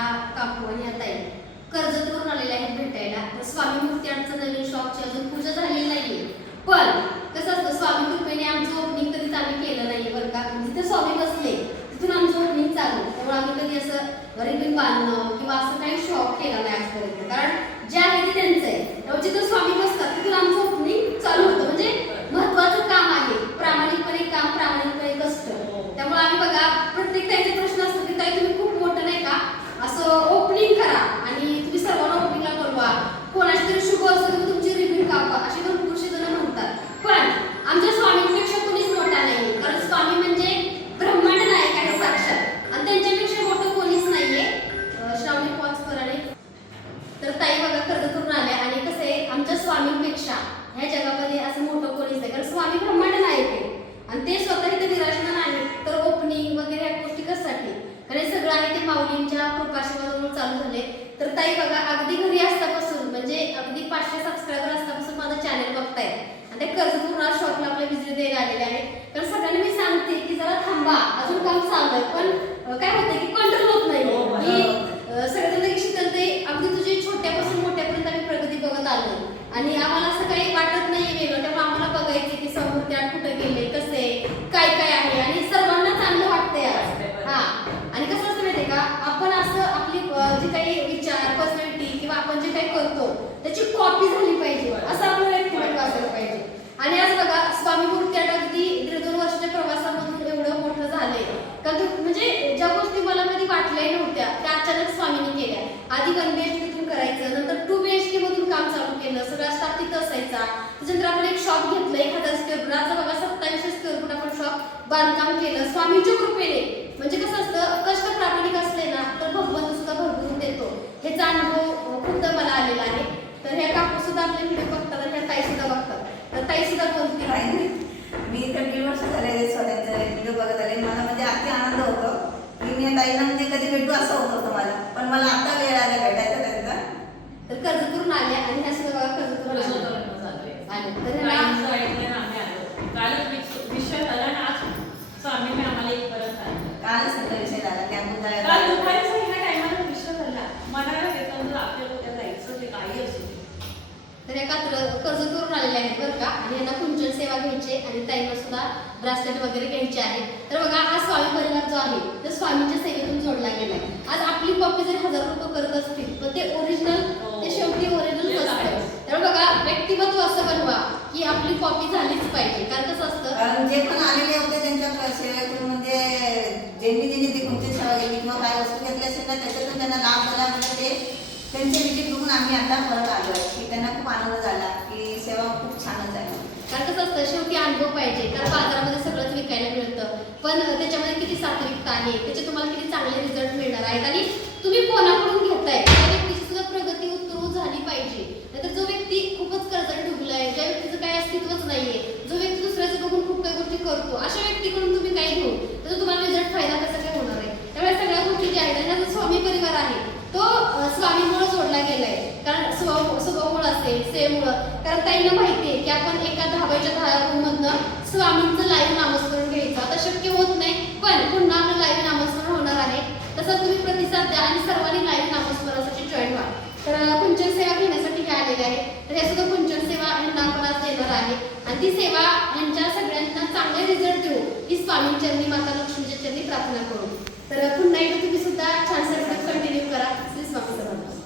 ह्या काकू आणि ह्या कर्जतवरून आलेल्या आहेत भेटायला. तर स्वामी मूर्त्यांचं नवीन शॉपची अजून पूजा झालेली नाहीये. पण कसं असतं स्वामी कृपेने आमचं ओपनिंग कधीच आम्ही केलं नाहीये बरं का. म्हणजे जिथे स्वामी बसले तिथून आमचं ओपनिंग चालू. त्यामुळे आम्ही कधी असं रिबिन बांधणं किंवा असं काही शॉप केला नाही आजपर्यंत. कारण जे आहे ते त्यांचं आहे त्यामुळे जिथं स्वामी बसतात तिथून आमचं ओपनिंग चालू होतं म्हणजे महत्वाचं काम आहे प्रामाणिकपणे काम प्रामाणिकपणे कष्ट त्यामुळे आम्ही बघा प्रत्येक त्याचे प्रश्न असतो की ताई तुम्ही खूप मोठं नाही का असं ओपनिंग करा आणि तुम्ही सर्वांना ओपनिंगला बोलवा कोणाची तरी शुभ असतो तर तुमची रिबीन कापा अशी भरपूरशी जण म्हणतात पण आमच्या स्वामींपेक्षा कोणीच मोठा नाही कारण स्वामी म्हणजे ब्रह्मांड नायक आहे साक्षात आणि त्यांच्यापेक्षा मोठं कोणीच नाहीये अं, श्रावणी पॉज कराने तर ताई बघा कर्ज करून आल्या आणि कसं आहे आमच्या स्वामींपेक्षा ह्या जगामध्ये असं मोठं कोणीच नाही कारण स्वामी ब्रह्मांड नायक आहे आणि ते स्वतः इथे विराजमान आहेत तर ओपनिंग वगैरे या गोष्टी कशासाठी कारण हे सगळं आहे ते माऊलींच्या कृपाशीर्वादामुळे चालू झाले. तर ताई बघा अगदी घरी असतापासून म्हणजे अगदी पाचशे सबस्क्रायबर असतापासून माझं चॅनल बघताय. आणि ते कर्जपूर्ण शॉपला आपल्या विजिट द्यायला आलेले आहेत. कारण सगळ्यांना मी सांगते की जरा थांबा. अजून काम चालू आहे. पण काय होतं की कंट्रोल होत नाही. की अं, सगळ्यांना की शिकल ते अगदी तुझी छोट्यापासून मोठ्यापर्यंत आम्ही प्रगती बघत आलो आणि आम्हाला असं काही वाटत नाही वेगळं त्यामुळे आम्हाला बघायचे की समोर त्या कुठे गेले कसे काय काय आहे आणि सर्वांना चांगलं वाटतंय आज हा आणि कसं असतं माहितीये का आपण असं आपली अं, जे काही विचार पर्सनॅलिटी किंवा आपण जे काही करतो त्याची कॉपी झाली पाहिजे. असं आपलं व्यक्तिमत्व असायला पाहिजे. आणि आज बघा स्वामी मूर्ती अगदी दीड दोन वर्षाच्या प्रवासामधून एवढं मोठं झालंय. का म्हणजे ज्या गोष्टी मला कधी वाटल्याही नव्हत्या त्या अचानक स्वामींनी केल्या. आधी वन बी एच केतून करायचं नंतर टू बी एच के मधून काम चालू केलं सगळा स्टाफ तिथं असायचा. त्याच्यानंतर आपण एक शॉप घेतलं एक हजार स्क्वेअर फूट आता बघा सत्तावीसशे स्क्वेअर फूट आपण शॉप बांधकाम केलं स्वामीच्या कृपेने. म्हणजे कसं असतं कष्ट प्रामाणिक असले ना तर भगवंत सुद्धा भरभरून देतो ह्याचा अनुभव अं, खूपदा मला आलेला आहे तर ह्या काकू सुद्धा आपले व्हिडिओ बघतात आणि ह्या ताई सुद्धा बघतात तर काय नाही. मी तर दीड वर्ष झाले व्हिडिओ बघत आले. मला म्हणजे अति आनंद होतो. की मी या ताईला म्हणजे कधी भेटू असं होत होतं मला पण मला आता वेळ आला भेटायचा त्यांचा तर कर्ज करून आल्या आणि ह्या सुद्धा बघा कर्ज करून आल्या आले तर ह्यांना विषय झाला आणि आज स्वामीने आम्हाला एक परत सांगितलं कालच त्याचा विषय झाला की आपण काल जायला दुपारी सांगितल्या टायमाला विषय झाला मनाला घेतलं आपल्याला उद्या जायचं ते काही असू दे. तर या कात्र कर्ज करून आलेले आहेत बरं का आणि यांना कुंचन सेवा घ्यायची आणि ताईंना सुद्धा ब्रासलेट वगैरे घ्यायचे आहे. तर बघा हा स्वामी परिवार जो आहे तो स्वामींच्या सेवेतून जोडला गेला आहे आज आपली कॉपी जर हजार रुपये करत असतील पण ते ओरिजिनल ते शेवटी ओरिजिनल ते असतं आहेच. त्यामुळे बघा व्यक्तिमत्व असं बनवा की आपली कॉपी झालीच पाहिजे. कारण कसं असतं? जे पण आलेले होते त्यांच्या सेवेतून म्हणजे ज्यांनी ज्यांनी ते कोणती सेवा केली किंवा काय वस्तू घेतली असेल ना त्याच्यातून त्यांना लाभ झाला म्हणजे ते त्यांचे विजिट बघून आम्ही आता परत आलो आहे. की त्यांना खूप आनंद झाला की सेवा खूप छानच आहे. कारण कसं असतं शेवटी अनुभव पाहिजे. कारण बाजारामध्ये सगळंच विकायला मिळतं. पण त्याच्यामध्ये किती सात्विकता आहे त्याचे तुम्हाला किती चांगले रिझल्ट मिळणार आहेत? आणि तुम्ही कोणाकडून घेताय. स्वामीमुळे जोडला गेलाय. कारण स्व स्वभावमुळं असेल सेमुळं. कारण त्यांना माहिती आहे की आपण एका धावायच्या दहा स्वामींचं लाईव्ह नामस्मरण घ्यायचं. आता शक्य होत नाही पण पुन्हा आपलं लाईव्ह नामस्मरण होणार आहे. तसं तुम्ही प्रतिसाद द्या आणि सर्वांनी लाईव्ह नामस्मरणासाठी जॉईन व्हा. तर कुंचन सेवा घेण्यासाठी हे आलेले आहे तर हे सुद्धा कुंचन सेवा यांना आपण देणार आहे. आणि ती सेवा यांच्या सगळ्यांना चांगले रिझल्ट देऊ ही स्वामींचरणी माता लक्ष्मीच्या चरणी प्रार्थना करू. तर पुन्हा एकदा तुम्ही सुद्धा छान सर्व कंटिन्यू करा. vamos a hablar.